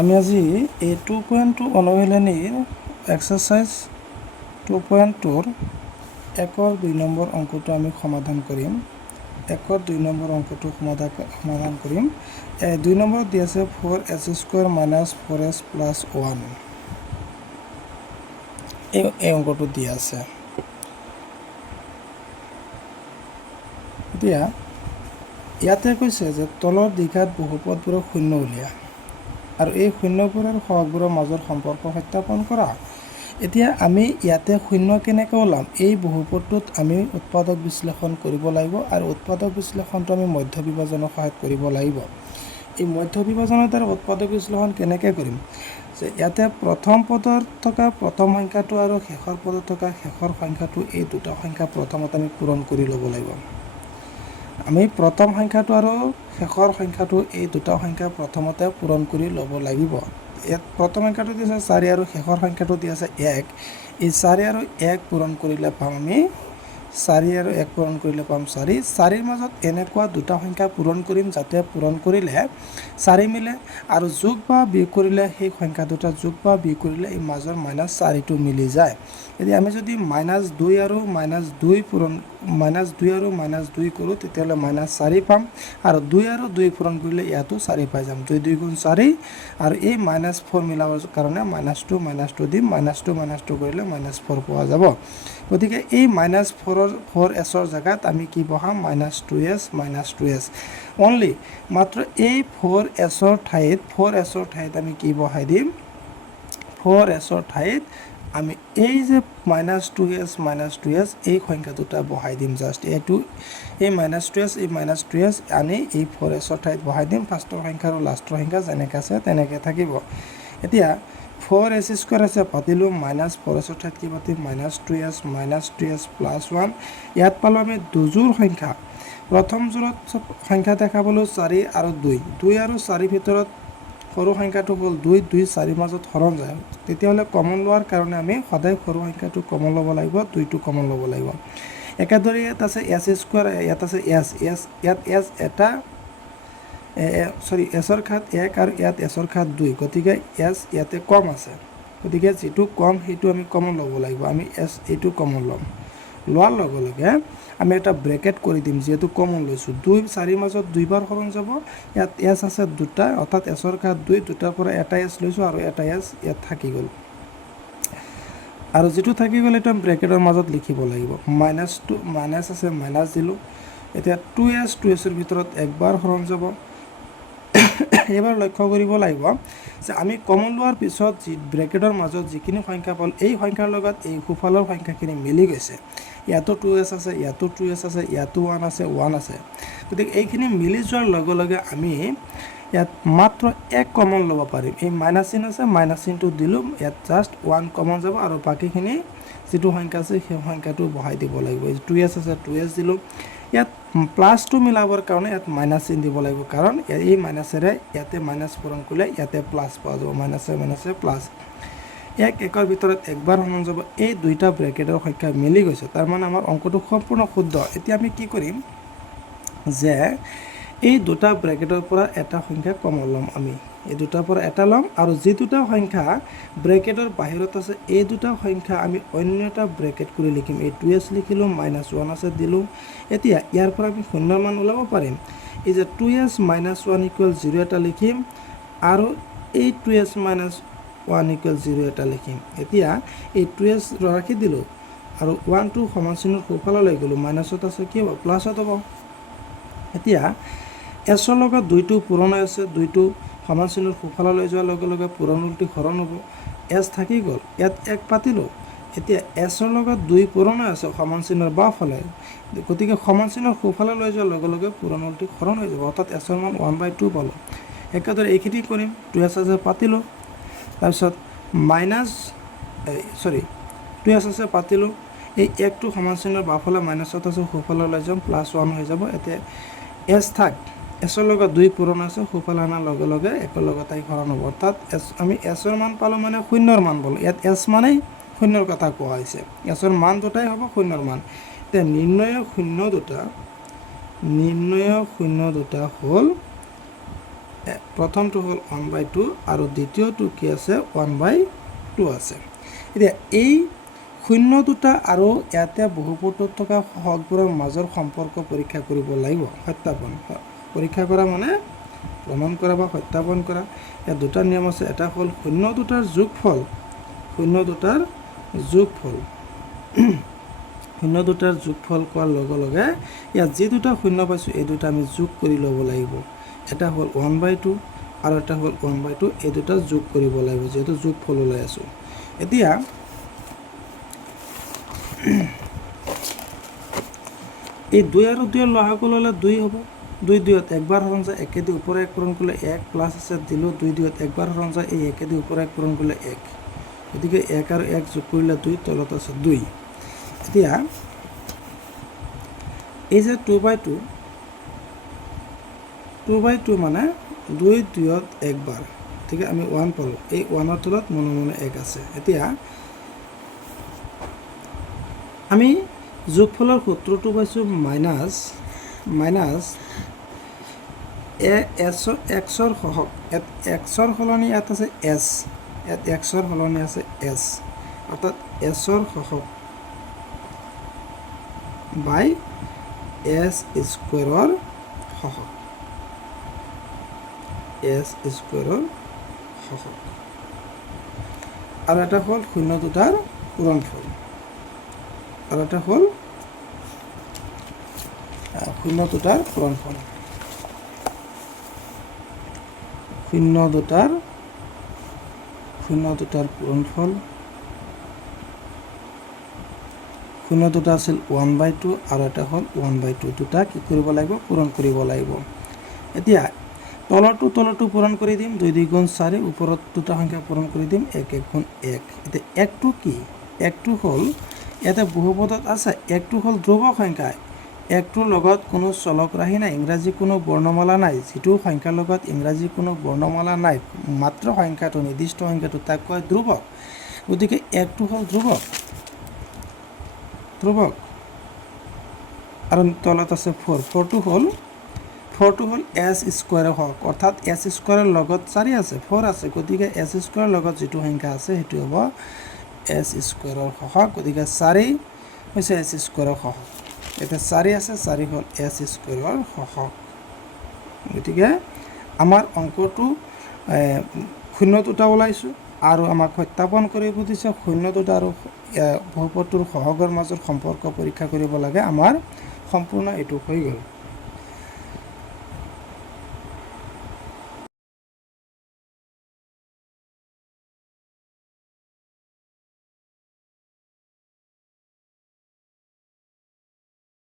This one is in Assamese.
আমি আজি এই 2.2 অনুশীলনীৰ এক্সাৰসাইজ 2.2ৰ 1-2 নম্বৰ অংকটো আমি সমাধান কৰিম। 1-2 নম্বৰ অংকটো সমাধান কৰিম। 2 নম্বৰত দি আছে 4s² - 4s + 1 এই অংকটো দি আছে। এতিয়া ইয়াতে কৈছে যে তলৰ দিশত বহুপদবোৰৰ শূন্য উলিয়া আৰু এই শূন্যবোৰৰ সহগবোৰৰ মাজৰ সম্পৰ্ক সত্যাপন কৰা। এতিয়া আমি ইয়াতে শূন্য কেনেকৈ ওলাম? এই বহুপদটোত আমি উৎপাদক বিশ্লেষণ কৰিব লাগিব আৰু উৎপাদক বিশ্লেষণটো আমি মধ্য বিভাজনৰ সহায়ত কৰিব লাগিব। এই মধ্য বিভাজনৰ দ্বাৰা উৎপাদক বিশ্লেষণ কেনেকৈ কৰিম? যে ইয়াতে প্ৰথম পদত থকা প্ৰথম সংখ্যাটো আৰু শেষৰ পদত থকা শেষৰ সংখ্যাটো, এই দুটা সংখ্যা প্ৰথমতে আমি পূৰণ কৰি ল'ব লাগিব। আমি প্ৰথম সংখ্যাটো আৰু শেষৰ সংখ্যাটো, এই দুটা সংখ্যা প্ৰথমতে পূৰণ কৰি ল'ব লাগিব। ইয়াত প্ৰথম সংখ্যাটো দি আছে 4 আৰু শেষৰ সংখ্যাটো দি আছে 1। এই 4 আৰু 1 পূৰণ কৰিলে পাম আমি 4 আৰু 1 পূৰণ কৰিলে পাম 4। 4ৰ মাজত এনেকুৱা দুটা সংখ্যা পূৰণ কৰিম যাতে পূৰণ কৰিলে 4 মিলে আৰু যোগ বা বিয়োগ কৰিলে সেই সংখ্যা দুটা যোগ বা বিয়োগ কৰিলে এই মাজৰ -4টো মিলি যায়। এতিয়া আমি যদি -2 আৰু -2 পূৰণ -2 আৰু -2 কৰোঁ তেতিয়াহ'লে -4 পাম আৰু 2 আৰু 2 পূৰণ কৰিলে ইয়াতো 4 পাই যাম। 2 2 গুণ 4 আৰু এই -4 মিলাবৰ কাৰণে -2 -2 দিম। -2 কৰিলে -4 পোৱা যাব। গতিকে এই -4s জেগাত আমি কি বহাম? -2s অনলি মাত্ৰ এই 4sৰ ঠাইত আমি কি বহাই দিম? 4sৰ ঠাইত আমি এই যে -2s এই সংখ্যা দুটা বহাই দিম। জাষ্ট এইটো এই -2s আনি এই 4sৰ ঠাইত বহাই দিম। ফাৰ্ষ্টৰ সংখ্যা আৰু লাষ্টৰ সংখ্যা যেনেকৈ আছে তেনেকৈ থাকিব। এতিয়া 4s² আছে পাতিলোঁ, -4sৰ ঠাইত কি পাতিম? -2s + 1। ইয়াত পালোঁ আমি দুযোৰ সংখ্যা। প্ৰথম যোৰত সংখ্যা দেখা পালোঁ 4 আৰু 2। 2 আৰু 4 ভিতৰত সৰু সংখ্যাটো হ'ল 2। 2 4 মাজত হৰণ যায়। তেতিয়াহ'লে কমন লোৱাৰ কাৰণে আমি সদায় সৰু সংখ্যাটো কমন ল'ব লাগিব, 2টো কমন ল'ব লাগিব। একেদৰে ইয়াত আছে s², ইয়াত আছে ইয়াত sৰ ঘাত 1 আৰু ইয়াত sৰ ঘাত 2। গতিকে s ইয়াতে কম আছে। গতিকে যিটো কম সেইটো আমি কমন ল'ব লাগিব। আমি এইটো কমন ল'ম। লোৱাৰ লগে লগে আমি এটা ব্ৰেকেট কৰি দিম, যিহেতু কমন লৈছোঁ। 2 4 মাজত 2 বাৰ হৰণ যাব। ইয়াত s আছে 2টা, অৰ্থাৎ sৰ ঘাত 2, 2টাৰ পৰা এটা s লৈছোঁ আৰু এটা s ইয়াত থাকি গ'ল। আৰু যিটো থাকি গ'ল এইটো আমি ব্ৰেকেটৰ মাজত লিখিব লাগিব। মাইনাছ আছে, মাইনাছ দিলোঁ। এতিয়া 2sৰ ভিতৰত একবাৰ হৰণ যাব। এইবাৰ লক্ষ্য কৰিব লাগিব যে আমি কমন লোৱাৰ পিছত ব্ৰেকেটৰ মাজত যিখিনি সংখ্যা পালোঁ, এই সংখ্যাৰ লগত এই সোঁফালৰ সংখ্যাখিনি মিলি গৈছে। ইয়াতো 2s আছে, ইয়াতো 2s আছে, ইয়াতো 1 আছে, 1 আছে। গতিকে এইখিনি মিলি যোৱাৰ লগে লগে আমি ইয়াত মাত্ৰ 1 কমন ল'ব পাৰিম। এই মাইনাছ চিন আছে, মাইনাছ চিনটো দিলোঁ। ইয়াত জাষ্ট 1 কমন যাব আৰু বাকীখিনি যিটো সংখ্যা আছে সেই সংখ্যাটো বহাই দিব লাগিব। 2s আছে, 2s দিলোঁ। ইয়াত প্লাছটো মিলাবৰ কাৰণে ইয়াত মাইনাছ চিন দিব লাগিব, কাৰণ এই মাইনাছেৰে ইয়াতে মাইনাছ পূৰণ কৰিলে ইয়াতে প্লাছ পোৱা যাব। মাইনাছে প্লাছ। 1 1ৰ ভিতৰত একবাৰ হৰণ যাব। এই দুইটা ব্ৰেকেটৰ সংখ্যা মিলি গৈছে, তাৰমানে আমাৰ অংকটো সম্পূৰ্ণ শুদ্ধ। এতিয়া আমি কি কৰিম যে এই দুটা ব্ৰেকেটৰ পৰা এটা সংখ্যা কমন ল'ম। আমি এই দুটাৰ পৰা এটা ল'ম আৰু যি দুটা সংখ্যা ব্ৰেকেটৰ বাহিৰত আছে এই দুটা সংখ্যা আমি অন্য এটা ব্ৰেকেট কৰি লিখিম। এই 2s লিখিলোঁ, -1 আছে দিলোঁ। এতিয়া ইয়াৰ পৰা আমি শূন্যৰ মান ওলাব পাৰিম। এই যে 2s - 1 = 0 এটা লিখিম আৰু এই 2s - 1 = 0 এটা লিখিম। এতিয়া এই 2s ৰাখি দিলোঁ আৰু 1টো সমান চিনৰ সোঁফাললৈ গ'লোঁ। মাইনাছত আছে কি হ'ব? প্লাছত হ'ব। এতিয়া sৰ লগত 2টো পূৰণ হৈ আছে। 2টো সমান চিনৰ সোঁফাললৈ যোৱাৰ লগে লগে পূৰণ উল্টি হৰণ হ'ব। s থাকি গ'ল। ইয়াত 1 পাতিলোঁ। এতিয়া sৰ লগত 2 পূৰণ হৈ আছে সমান চিনৰ বাওঁফালে। গতিকে সমান চিনৰ সোঁফালে লৈ যোৱাৰ লগে লগে পূৰণ উল্টি হৰণ হৈ যাব, অৰ্থাৎ sৰ মান 1/2 পালোঁ। একেদৰে এইখিনি কৰিম। 2s আছে পাতিলোঁ। তাৰপিছত 2s আছে পাতিলোঁ। এই 1টো সমান চিনৰ বাওঁফালে মাইনাছত আছে, সোঁফালে লৈ যাম, +1 হৈ যাব। এতিয়া s থাক, sৰ লগত 2 পূৰণ আছে, সোঁফালে অনাৰ লগে লগে 1ৰ লগত হৰণ হ'ব, অৰ্থাৎ আমি sৰ মান পালোঁ মানে শূন্যৰ মান পালোঁ। ইয়াত s মানেই শূন্যৰ কথা কোৱা হৈছে। sৰ মান দুটাই হ'ব শূন্যৰ মান। এতিয়া নিৰ্ণয় শূন্য দুটা হ'ল প্ৰথমটো হ'ল 1/2 আৰু দ্বিতীয়টো কি আছে 1/2 আছে। এতিয়া এই শূন্য দুটা আৰু ইয়াতে বহুপদত থকা সহগবোৰৰ মাজৰ সম্পৰ্ক পৰীক্ষা কৰিব লাগিব। সত্যাপন পৰীক্ষা কৰা মানে প্ৰমাণ কৰা বা সত্যাপন কৰা। ইয়াত দুটা নিয়ম আছে। এটা হ'ল শূন্য দুটাৰ যোগফল, শূন্য দুটাৰ যোগফল শূন্য দুটাৰ যোগফল কোৱাৰ লগে লগে ইয়াত যি দুটা শূন্য পাইছোঁ এই দুটা আমি যোগ কৰি ল'ব লাগিব। এটা হ'ল 1/2 আৰু এটা হ'ল 1/2, এই দুটা যোগ কৰিব লাগিব যিহেতু যোগফল ওলাই আছোঁ। এতিয়া এই 2 আৰু 2 লসাগু ল'লে 2 হ'ব। 2 2ত একবাৰ হৰণ যায়, একেদি ওপৰে এক পূৰণ কৰিলে 1 প্লাছ আছে দিলোঁ 2 2ত একবাৰ হৰণ যায়, এই একেদি ওপৰে এক পূৰণ কৰিলে 1, গতিকে 1 আৰু 1 যোগ কৰিলে 2, তলত আছে 2। এতিয়া এই যে 2/2 মানে 2 2ত একবাৰ, গতিকে আমি 1 পালোঁ। এই 1ৰ তলত মনে মনে 1 আছে। এতিয়া আমি যোগফলৰ সূত্ৰটো পাইছোঁ মাইনাছ এক্সৰ সহগ, এক্সৰ সলনি ইয়াত আছে এছ, ইয়াত এক্সৰ সলনি আছে এছ, অৰ্থাৎ এছৰ সহগ বাই এছ স্কুৱেৰৰ সহগ, এছ স্কুৱেৰৰ সহগ। আৰু এটা হ'ল শূন্য দুটাৰ পূৰণফল, আৰু এটা হ'ল শূন্য দুটাৰ পূৰণফল, শূন্য দুটাৰ পূৰণফল। শূন্য দুটা আছিল 1/2 আৰু এটা হ'ল 1/2, দুটা কি কৰিব লাগিব পূৰণ কৰিব লাগিব। এতিয়া তলৰটো পূৰণ কৰি দিম, 2 2 গুণ 4, ওপৰত দুটা সংখ্যা পূৰণ কৰি দিম, 1 1 গুণ 1। এতিয়া 1টো কি? 1টো হ'ল ইয়াতে বহুপদত আছে, 1টো হ'ল ধ্ৰুৱক সংখ্যা, 1টোৰ লগত কোনো চলক ৰাশি নাই, ইংৰাজী কোনো বৰ্ণমালা নাই। যিটো সংখ্যাৰ লগত ইংৰাজী কোনো বৰ্ণমালা নাই, মাত্ৰ সংখ্যাটো নিৰ্দিষ্ট সংখ্যাটো তাক কয় ধ্ৰুৱক। গতিকে 1টো হ'ল ধ্ৰুৱক আৰু তলত আছে 4, 4টো হ'ল এছ স্কুৱেৰৰ সহগ, অৰ্থাৎ এছ স্কুৱেৰৰ লগত 4 আছে, 4 আছে, গতিকে এছ স্কুৱেৰৰ লগত যিটো সংখ্যা আছে সেইটো হ'ব এছ স্কুৱেৰৰ সহগ। গতিকে 4 হৈছে এছ স্কুৱেৰৰ সহগ। এতিয়া 4 আছে, 4 হ'ল এছ স্কুৱেৰৰ সহগ। গতিকে আমাৰ অংকটো শূন্য দুটা ওলাইছোঁ আৰু আমাক সত্যাপন কৰিব দিছে শূন্য দুটা আৰু বহুপদটোৰ সহগৰ মাজৰ সম্পৰ্ক পৰীক্ষা কৰিব লাগে। আমাৰ সম্পূৰ্ণ এইটো হৈ গ'ল।